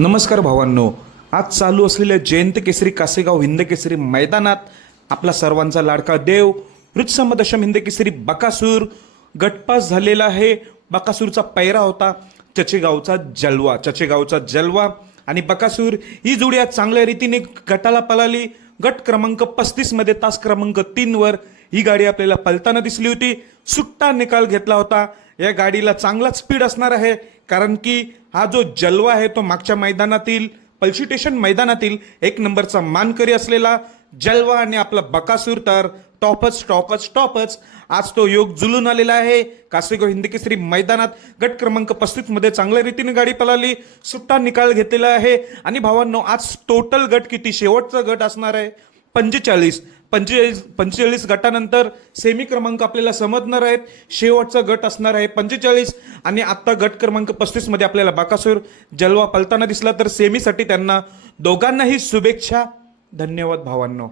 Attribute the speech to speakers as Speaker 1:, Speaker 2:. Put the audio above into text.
Speaker 1: नमस्कार भावांनो. आज चालू असलेल्या जयंत केसरी कासेगाव हिंद केसरी मैदानात आपला सर्वांचा लाडका देव वृत्सम दशम हिंद केसरी बकासूर गटपास झालेला आहे. बकासूरचा पैरा होता चचेगावचा जलवा चचेगावचा जलवा. आणि बकासूर ही जोडी आज चांगल्या रीतीने गटाला पळाली. गट क्रमांक पस्तीसमध्ये तास क्रमांक तीनवर वर ही गाडी आपल्याला पलताना दिसली होती. सुट्टा निकाल घेतला होता. या गाडीला चांगलाच स्पीड असणार आहे. कारण की हा जो जलवा आहे तो मागच्या मैदानातील पल्सिटेशन मैदानातील एक नंबरचा मानकरी असलेला जलवा आणि आपला बकासूर तर टॉपच टॉपच टॉपच. आज तो योग जुलून आलेला आहे. कासेगो हिंदी केसरी मैदानात गट क्रमांक पस्तीसमध्ये चांगल्या रीतीने गाडी पळाली. सुट्टा निकाल घेतलेला आहे. आणि भावांनो आज टोटल गट किती? शेवटचा गट असणार आहे. पंचेचाळीस. पंचेचाळीस पंचेचाळीस गटानंतर सेमी क्रमांक आपल्याला समजणार आहेत. शेवटचा गट असणार आहे पंचेचाळीस. आणि आत्ता गट क्रमांक पस्तीसमध्ये आपल्याला बाकासूर जलवा पलताना दिसला. तर सेमीसाठी त्यांना दोघांनाही शुभेच्छा. धन्यवाद भावांनो.